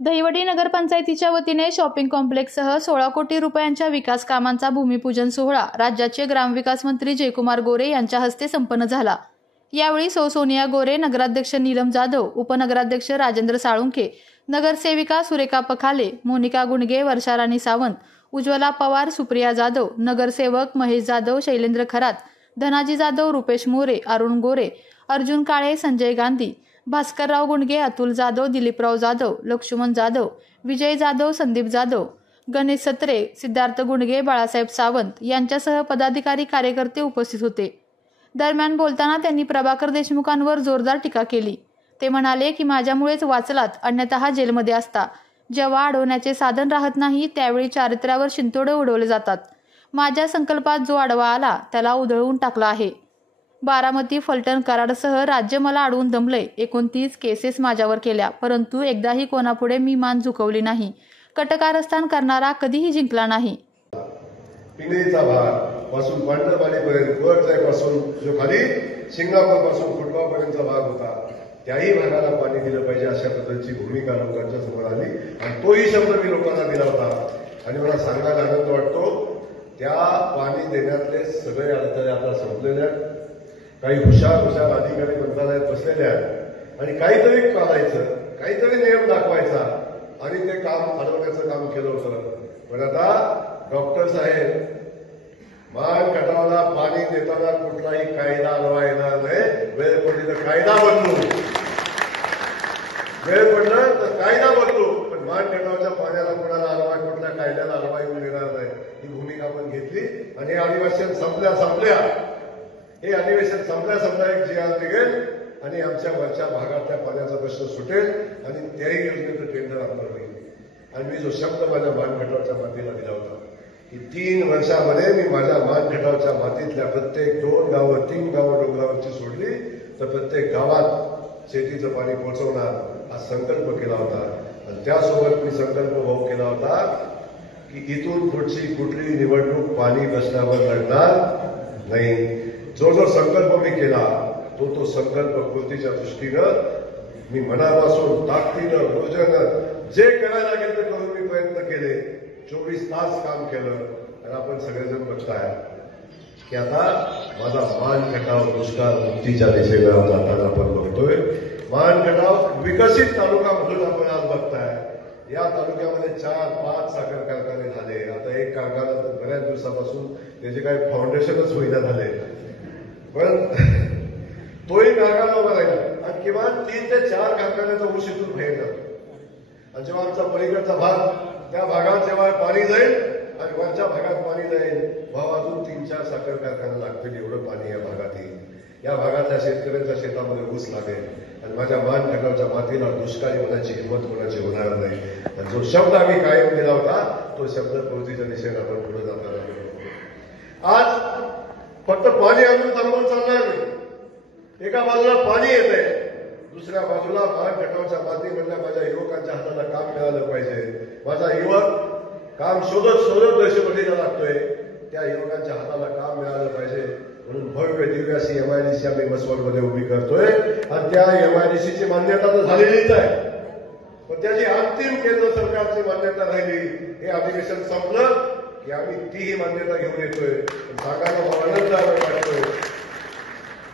दहिवडी नगरपंचायतीच्या वतीने शॉपिंग कॉम्प्लेक्ससह 16 कोटी रुपयांच्या विकास कामांचा भूमिपूजन सोहळा राज्याचे ग्रामविकास मंत्री जयकुमार गोरे यांच्या हस्ते संपन्न झाला। यावेळी सोनिया गोरे, नगराध्यक्ष नीलम जाधव, उपनगराध्यक्ष राजेंद्र साळुंखे, नगरसेविका सुरेखा पखाले, मोनिका गुंडगे, वर्षाराणी सावंत, उज्ज्वला पवार, सुप्रिया जाधव, नगरसेवक महेश जाधव, शैलेंद्र खरात, धनाजी जाधव, रुपेश मोरे, अरुण गोरे, अर्जुन काळे, संजय गांधी, भास्करराव गुंडगे, अतुल जाधव, दिलीपराव जाधव, लक्ष्मण जाधव, विजय जाधव, संदीप जाधव, गणेश सत्रे, सिद्धार्थ गुंडगे, बाळासाहेब सावंत यांच्यासह पदाधिकारी कार्यकर्ते उपस्थित होते। दरम्यान बोलताना त्यांनी प्रभाकर देशमुखांवर जोरदार टीका केली। ते म्हणाले की माझ्यामुळेच वाचलात, अन्यथा जेलमध्ये असता। जेव्हा अडवण्याचे साधन राहत नाही त्यावेळी चारित्र्यावर शिंतोडे उडवले जातात। माझ्या संकल्पात जो आडवा आला त्याला उधळून टाकला आहे। बारामती, फलटण, कराडसह राज्य मला अडवून दमलंय। 29 केसेस माझ्यावर केल्या, परंतु एकदाही कोणापुढे मी मान झुकवली नाही। कटकारस्थान करणारा कधीही जिंकला नाही। पिनेचा भाग पासून पांढरपाणीपर्यंत वरपासून जो खाली सिंगापूरपासून फुटबापर्यंतचा भाग होता, त्याही भागाला पाणी दिलं पाहिजे अशा पद्धतीची भूमिका लोकांच्या समोर आली आणि तोही शब्द मी लोकांना दिला होता। आणि मला सांगायला आनंद वाटतो, त्या पाणी देण्यातले सगळे अडथळे आता संपलेले आहेत। काही हुशार अधिकारी मंत्रालयात बसलेले आहेत आणि काहीतरी करायचं, काहीतरी नियम दाखवायचा आणि ते काम अडवण्याचं काम केलं होतं। पण आता डॉक्टर साहेब, मान खटावला पाणी देताना कुठलाही कायदा अडवा येणार नाही। वेळ पडली तर कायदा बदलू, वेळ पडलं तर कायदा बदलू, पण मान खटावच्या पाण्याला कुणाला अडवा, कुठल्या कायद्याला अडवा येऊन देणार नाही, ही भूमिका आपण घेतली। आणि हे अधिवेशन संपल्या हे अधिवेशन संपल्या एक जी आज निघेल आणि आमच्या वरच्या भागातल्या पाण्याचा प्रश्न सुटेल आणि त्याही योजनेचं टेंडर आपलं होईल। आणि मी जो शब्द माझ्या मानखटावच्या मातीला दिला होता की 3 वर्षामध्ये मी माझ्या मानखटावच्या मातीतल्या प्रत्येक 2 गावं 3 गावं डोंगरावरची सोडली तर प्रत्येक गावात शेतीचं पाणी पोहोचवणार हा संकल्प केला होता। आणि त्यासोबत मी संकल्प भाऊ केला होता की इथून पुढची कुठली निवडणूक पाणी प्रश्नावर लढणार नाही। जो संकल्प मी केला तो संकल्प पूर्तीच्या दृष्टीनं मी मनापासून ताकदीनं रोजानं जे करायला लागेल ते करून मी प्रयत्न केले। 24 तास काम केलं आणि आपण सगळेजण बघताय की आता माझा मान खटाव दुष्काळ मुक्तीच्या दिशेने जाताना आपण बघतोय। मान खटाव विकसित तालुका म्हणून आपण आज बघताय। या तालुक्यामध्ये 4-5 साखर कारखाने झाले। आता एक कारखाना तर बऱ्याच दिवसापासून त्याचे काही फाउंडेशनच होईना झाले, पण तोही कारखाना उभा राहिला आणि किमान 3 ते 4 कारखान्याचा ऊस इथून बाहेर जातो। आणि जेव्हा आमचा पलीकडचा भाग, त्या भागात जेव्हा पाणी जाईल आणि वरच्या भागात पाणी जाईल, अजून 3-4 साखर कारखाना लागतील एवढं पाणी या भागात येईल। या भागातल्या शेतकऱ्यांच्या शेतामध्ये ऊस लागेल आणि माझ्या मान खटावच्या मातीला दुष्काळी होण्याची हिंमत कोणाची होणार नाही। आणि जो शब्द आम्ही कायम दिला होता तो शब्द पूर्तीच्या दिशेने आपण पुढे जाताना आज फक्त पाणी आणून थांबवून चालणार नाही। एका बाजूला पाणी येत आहे, दुसऱ्या बाजूला मान खटावच्या मातीमधल्या माझ्या युवकांच्या हाताला काम मिळालं पाहिजे। माझा युवक काम शोधत देशभरीला लागतोय, त्या युवकांच्या हाताला काम मिळालं पाहिजे म्हणून भव्य दिव्य अशी MIDC आम्ही मसवडमध्ये उभी करतोय। आणि त्या MIDCची मान्यता तर झालेलीच आहे, पण त्याची अंतिम केंद्र सरकारची मान्यता राहिली। हे अधिवेशन संपलं की आम्ही तीही मान्यता घेऊन येतोय। सांगायला मला आनंद वाटतोय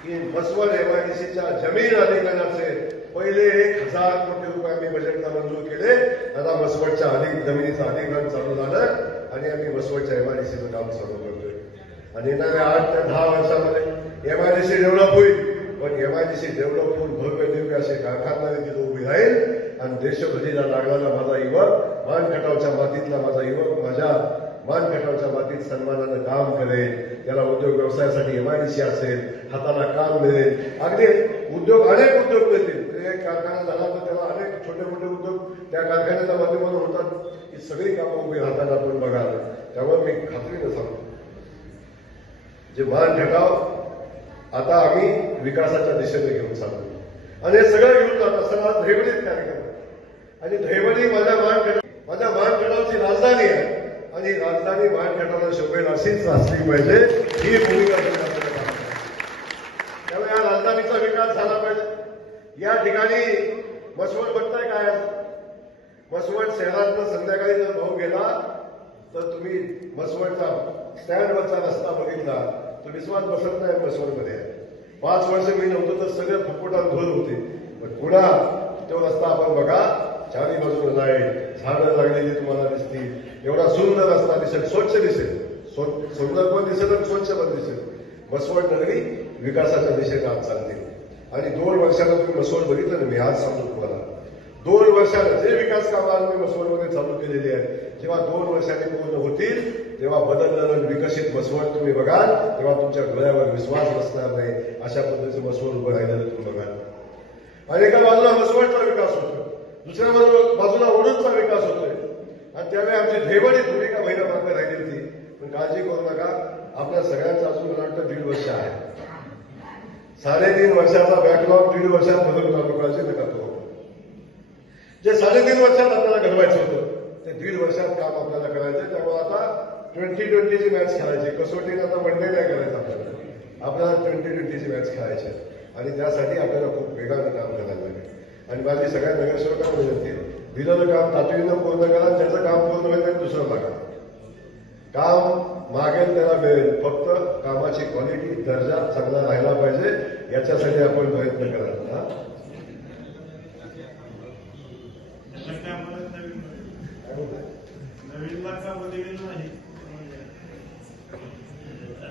की मसवड MIDCच्या जमीन अधिग्रहणाचे पहिले 1000 कोटी रुपये आम्ही बजेटला मंजूर केले। आता मसवडच्या जमिनीचं अधिग्रहण चालू झालं आणि आम्ही मसवडच्या MIDCचं काम चालू करतोय। आणि येणाऱ्या 8 ते 10 वर्षामध्ये MIDC डेव्हलप होईल, पण MIDC डेव्हलप होऊन भव्य दिव्य असे कारखानदारी तिथे उभी राहील आणि देशभरीला लागणारा माझा युवक, मान खटावच्या मातीतला माझा युवक माझ्या मान खटावच्या मातीत सन्मानानं काम करेल। त्याला उद्योग व्यवसायासाठी MIDC असेल, हाताला काम मिळेल। अगदी अनेक उद्योग मिळतील। एक कारखाना झाला तर त्याला अनेक छोटे मोठे उद्योग त्या कारखान्याच्या माध्यमातून होतात। ही सगळी कामं उभी राहताना आपण बघाल। त्यामुळे मी खात्रीनं सांगतो, जे मान खटाव आता आम्ही विकासाच्या दिशेने घेऊन चालतो आणि हे सगळं घेऊन जात असताना दहिवडीत कार्यक्रम आणि दहिवडी माझ्या मान खटावची राजधानी आहे आणि राजधानी मान खटावला शोभेल अशीच असली पाहिजे, ही भूमिका त्यामुळे या राजधानीचा विकास झाला पाहिजे। या ठिकाणी मसवड बघताय काय मसवड शहरातनं संध्याकाळी जर भाऊ गेला तर तुम्ही मसवडचा स्टँडवरचा रस्ता बघितला तर विश्वास बसत नाही मसवडमध्ये. 5 वर्ष मी नव्हतो तर सगळे फुटफुटात धूळ होते. पण पुन्हा तो रस्ता आपण बघा, चारी बाजूला लाईट, झाडं लागलेली तुम्हाला दिसतील. एवढा सुंदर रस्ता दिसेल, स्वच्छ दिसेल, सुंदर पण दिसेल आणि स्वच्छ पण दिसेल. मसवड नगरी विकासाच्या दिशेने आज चालते. आणि 2 वर्षाला तुम्ही मसवड बघितलं ना, मी आज सांगतो तुम्हाला, 2 वर्षाला जे विकास कामं आम्ही मसवडमध्ये चालू केलेली आहेत, जेव्हा 2 वर्षांनी पूर्ण होतील तेव्हा बदललेलं विकसित मसवड तुम्ही बघाल, तेव्हा तुमच्या डोळ्यावर विश्वास बसणार नाही. अशा पद्धतीचं मसवड उभं राहिलेलं तुम्ही बघाल. आणि एका बाजूला मसवडचा विकास होतो, दुसऱ्या बाजूला ओढूचा विकास होतोय. आणि त्यावेळी आमची ढेबळी भूमिका महिना मागे राहिली होती. पण काळजी करू नका, आपल्या सगळ्यांचं अजून मला वाटतं 1.5 वर्ष आहे. 3.5 वर्षाचा बॅकलॉग 1.5 वर्षात बदल चालू काळजी नका करू. जे 3.5 वर्षात आपल्याला घडवायचं होतं ते 1.5 वर्षात काम आपल्याला करायचं. त्यामुळे आता 2020ची मॅच खेळायची, कसोटीने आता वनडे नाही करायचं आपल्याला 2020ची मॅच खेळायची. आणि त्यासाठी आपल्याला खूप वेगानं काम करायला लागेल. आणि माझी सगळ्या नगरसेवकांना विनंती आहे, दिलेलं काम तातडीनं पूर्ण करा. ज्याचं काम पूर्ण होईल नाही दुसरं लागा. काम मागेल त्याला मिळेल, फक्त कामाची क्वालिटी, दर्जा चांगला राहिला पाहिजे, याच्यासाठी आपण प्रयत्न करा.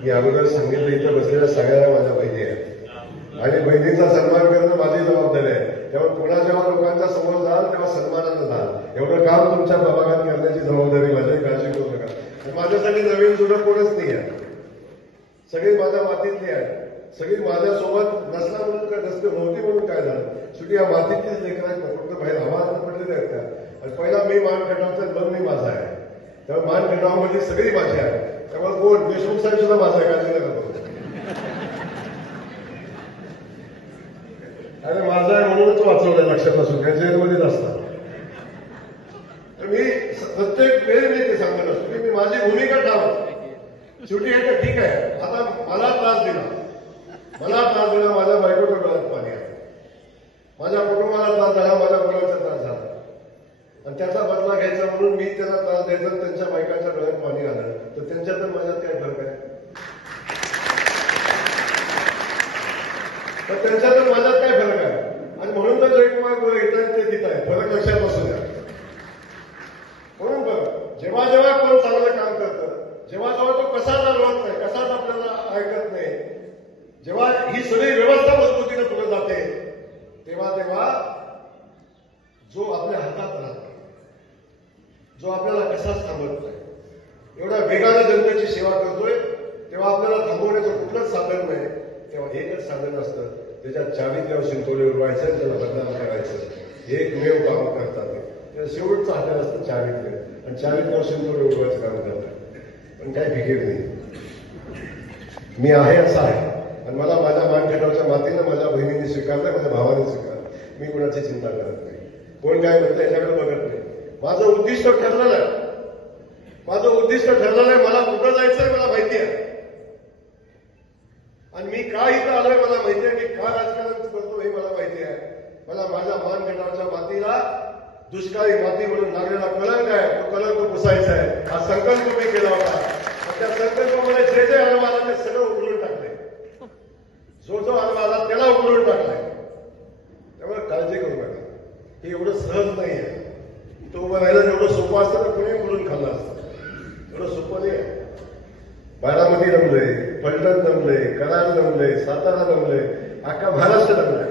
मी अगोदर सांगितलं, इथं बसलेल्या सगळ्या माझ्या बहिणी आहेत आणि बहिणीचा सन्मान करणं माझी जबाबदारी आहे. त्यामुळे पुन्हा जेव्हा लोकांच्या समोर जाल तेव्हा सन्मानानं जाल. एवढं काम तुमच्या प्रभागात करण्याची जबाबदारी माझी, काळजी करू नका. माझ्यासाठी नवीन जुनं कोणच नाही आहे, सगळी माझ्या मातीतली आहे. सगळी माझ्यासोबत नसला म्हणून काय, नसते नव्हती म्हणून काय झालं, शेवटी या मातीतलीच लेकर आहेत ना, फक्त बाहेर आवाज पडलेले आहेत त्या. आणि पहिला मी मान खटावचा मग मी माझा आहे. त्यामुळे मान खटावामध्ये सगळी माझी आहे. त्यामुळे कोण देशमुख साहेब सुद्धा माझा आहे, काळजी नका करू. आणि माझा आहे म्हणूनच वाचवलंय लक्षात असून, त्या जेलमध्येच असतात. तर मी प्रत्येक वेळी मी ते सांगत असतो की मी माझी भूमिका ठाम. शेवटी हे तर ठीक आहे, आता मला त्रास दिला, माझ्या बायकोच्या डोळ्यात पाणी आहे, माझ्या कुटुंबाला त्रास झाला, माझ्या मुलाचा त्रास झाला. आणि त्याचा बदला घ्यायचा म्हणून मी त्यांना त्रास द्यायचा, त्यांच्या बायकांच्या डोळ्यात पाणी आलं, तर त्यांच्यात माझ्यात काय फरक आहे? तर त्यांच्यात माझ्यात काय फरक आहे? आणि म्हणून तर जयकुमार गोरे इथं ते तिथं आहे, फरक लक्षात बसू द्या. म्हणून बघ, जेव्हा जेव्हा कोण चांगलं काम करतं, जेव्हा जेव्हा तो कसाच अडवत नाही, कसाच आपल्याला ऐकत नाही, जेव्हा ही सगळी व्यवस्था मजबूतीने पुढे जाते, तेव्हा तेव्हा जो आपल्या हातात राहतो, जो आपल्याला कसाच थांबत नाही, एवढ्या वेगाने जनतेची सेवा करतोय, तेव्हा आपल्याला थांबवण्याचं कुठलंच साधन नाही. तेव्हा एकच साधन असतं, त्याच्यात चावीत शिंतोडे उडवायचं, त्याला बदनाम करायचं. एकमेव काम करतात ते शेवटचं हातात असतं चावीतले, आणि चावीत शिंतोडे उडवायचं काम करतात. पण काही फिकीर नाही, मी आहे असं आहे. आणि मला माझ्या मानखेटावच्या मातीनं माझ्या बहिणीने स्वीकारलं, माझ्या भावाने स्वीकारलं. मी कुणाची चिंता करत नाही, कोण काय म्हणतं याच्याकडे बघत नाही. माझं उद्दिष्ट ठरलेलं आहे, मला कुठं जायचंय मला माहिती आहे. आणि मी का इथं आलोय मला माहिती आहे, मी का राजकारण करतो हे मला माहिती आहे. मला माझ्या मानखेटावच्या मातीला दुष्काळी माती म्हणून लागलेला कलंक आहे, तो कलंक पुसायचा आहे. हा संकल्प मी केला होता. त्या संकल्पामध्ये जे जे अनुभव आला ते सगळं उकळून टाकले, जो अनुभव आला त्याला उकळून टाकलाय. त्यामुळे काळजी करू नका, हे एवढं सहज नाही आहे. तो उभं राहिलं एवढं सोपं असतं तर कोणी उकळून खाल्लं असतं, एवढं सोपं नाही आहे. बारामती जमलंय, फलटण जमलंय, कराड जमलंय, सातारा जमलंय, अख्खा महाराष्ट्र जमलाय.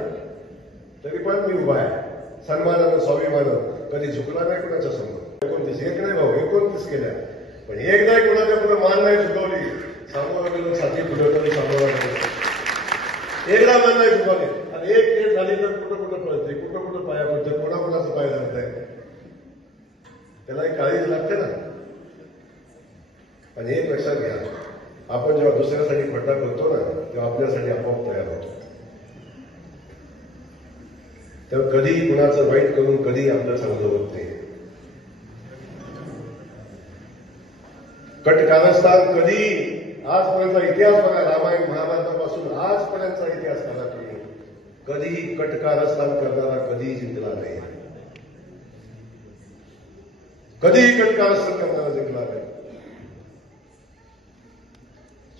तरी पण मी उभा आहे सन्मानानं, स्वाभिमानं, कधी झुकला नाही कुणाच्या समोर. 29 एक नाही भाऊ, 29 केल्या, पण एक नाही कुणाच्या पुढे मान नाही झुकवली. सामोरं गेलो छाती फुलवतो, सामोरा एकदा मान नाही झुकवली. आणि एक झाली तर कुठं पळते, कुठं पाया पडते, कोणाकोणाचं पाय धरतंय, त्याला एक काळीच लागते ना. आणि एक लक्षात घ्या, आपण जेव्हा दुसऱ्यासाठी खड्डा करतो ना, तेव्हा आपल्यासाठी आपोआप तयार होतो. तेव्हा कधी कुणाचं वाईट करून कधी आपलं चांगलं होत नाही. कटकारस्थान कधी आजपर्यंत इतिहास बघा, रामायण महाभारतापासून आजपर्यंतचा इतिहास बघा तुम्ही, कधी कटकारस्थान करणारा कधी जिंकला नाही. कधीही कटकारस्थान करणारा जिंकला नाही.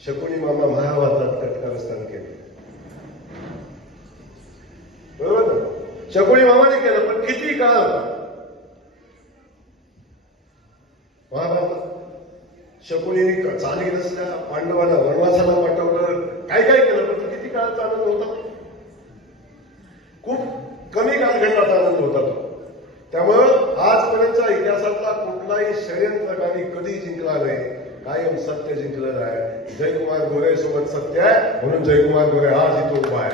शकुनी मामा महाभारतात कटकारस्थान केलं, बरोबर ना? शकुनी मामाने केलं, पण किती काळ महाभारतात शकुनीने चाली नसल्या पांडवांना वनवासाला पाठवलं, काय काय केलं, पण किती काळाचा आनंद होता? खूप कमी कालखंडाचा आनंद होता तो. त्यामुळं आजपर्यंतच्या इतिहासातला कुठलाही षडयंत्रकारी कधी जिंकला नाही, कायम सत्य जिंकलेलं आहे. जयकुमार गोरे सोबत सत्य आहे, म्हणून जयकुमार गोरे आज इथं उभा आहे.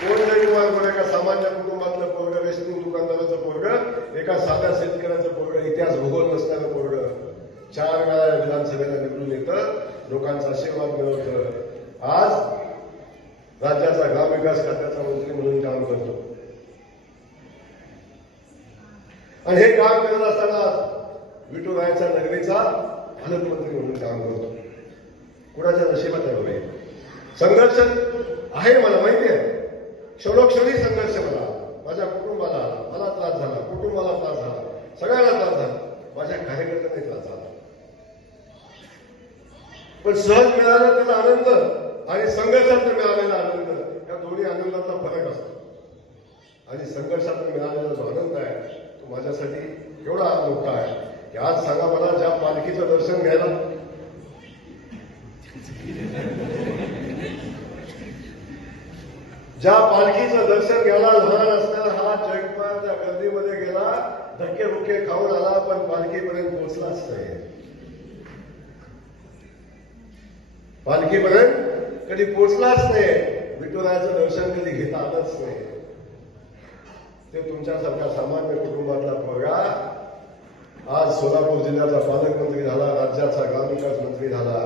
कोण जयकुमार गोरे? का सामान्य कुटुंबातलं पोरगं, रेशनिंग दुकानदाराचं पोरगं, एका साध्या शेतकऱ्याचं पोरगं, इतिहास भूगोल नसणारं पोरगं, 4 वेळा विधानसभेला निवडून येतं, लोकांचा आशीर्वाद मिळवतं. आज राज्याचा ग्रामविकास खात्याचा मंत्री म्हणून काम करतो. आणि हे काम करत असताना विठुरायाच्या नगरीचा पालकमंत्री म्हणून काम करतो. कुणाच्या नशिबात आहे? संघर्ष आहे, मला माहिती आहे. क्षणोक्षणी संघर्ष मला, माझ्या कुटुंबाला आला, मला त्रास झाला, कुटुंबाला त्रास झाला, सगळ्यांना त्रास झाला, माझ्या कार्यकर्त्यांना त्रास झाला. पण सहज मिळाला त्याचा आनंद आणि संघर्षात मिळालेला आनंद, या दोन्ही आनंदातला फरक असतो. आणि संघर्षात मिळालेला जो आनंद आहे तो माझ्यासाठी एवढा मोठा आहे की आज सांगा मला, ज्या पालखीचं दर्शन घ्यायला लहान असताना हा जयकुमारच्या गर्दीमध्ये गेला, धक्के बुक्के खाऊन आला, पण पालखीपर्यंत पोहोचलाच नाही. पालखीपर्यंत कधी पोहोचलाच नाही. विठुरायाचं दर्शन कधी घेता आलंच नाही. ते तुमच्यासारख्या सामान्य कुटुंबातला पोरगा आज सोलापूर जिल्ह्याचा पालकमंत्री झाला, राज्याचा ग्रामविकास मंत्री झाला,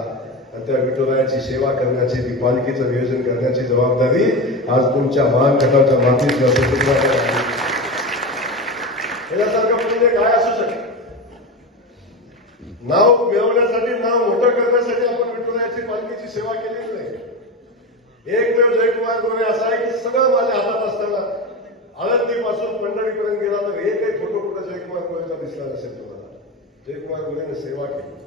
आणि त्या विठुरायाची सेवा करण्याची, ती पालखीचं नियोजन करण्याची जबाबदारी आज तुमच्या महान गटाच्या मातीत याच्यासारखं पुण्य काय असू शकते? नाव मिळवण्यासाठी, नाव मोठं करण्यासाठी आपण विठुरायाची पालखीची सेवा केलेली नाही. एकमेव जयकुमार गोरे असा आहे की सगळं माझ्या हातात असताना आळंदीपासून पंढरीपर्यंत गेला तर एकही फोटो कुठं जयकुमार गोरेचा दिसला नसेल तुम्हाला. जयकुमार गोरेने सेवा केली,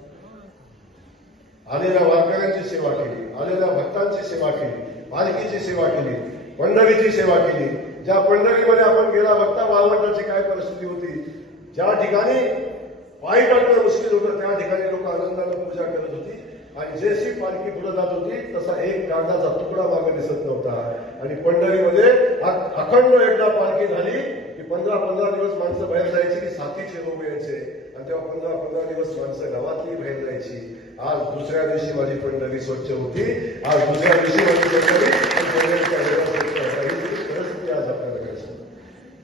आलेल्या वारकऱ्यांची सेवा केली, आलेल्या भक्तांची सेवा केली, पालखीची सेवा केली, पंढरीची सेवा केली. ज्या पंढरीमध्ये आपण गेला बघता वाळवंटाची काय परिस्थिती होती, ज्या ठिकाणी पायी टाकणं मुश्किल होतं, त्या ठिकाणी लोक आनंदाने पूजा करत होती. आणि जशी पालखी पुढे जात होती तसा एक कागदाचा तुकडा मागे दिसत नव्हता. आणि पंढरीमध्ये अखंड एकदा पालखी झाली की 15-15 दिवस माणसं बाहेर जायची, की साथीचे रोग यायचे, आणि तेव्हा 15-15 दिवस माणसं गावातली बाहेर जायची. आज दुसऱ्या दिवशी माझी पंढरी स्वच्छ होती, आज दुसऱ्या दिवशी माझी परिस्थिती आज आपल्याला करायची.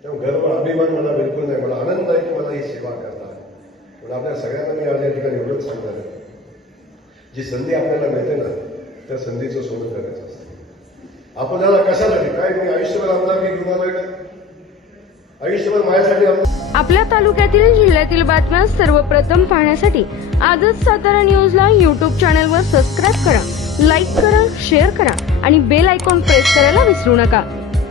तेव्हा गर्व, अभिमान मला बिलकुल नाही. मला आनंद आहे की मला ही सेवा करता. पण आपल्या सगळ्यांना मी आज या ठिकाणी एवढंच सांगणार आहे, जी संधी आपल्याला मिळते ना, त्या संधीचं सोनं करायचं असतं. आपल्याला कशासाठी काय, मी आयुष्यभर आमदारकी घेऊन आलोय, आयुष्यभर माझ्यासाठी. आपल्या तालुक्यातील, जिल्ह्यातील बातम्या सर्वप्रथम पाहण्यासाठी आजच सातारा न्यूजला YouTube चॅनलवर सबस्क्राईब करा, लाईक करा, शेअर करा आणि बेल आयकॉन प्रेस करायला विसरू नका.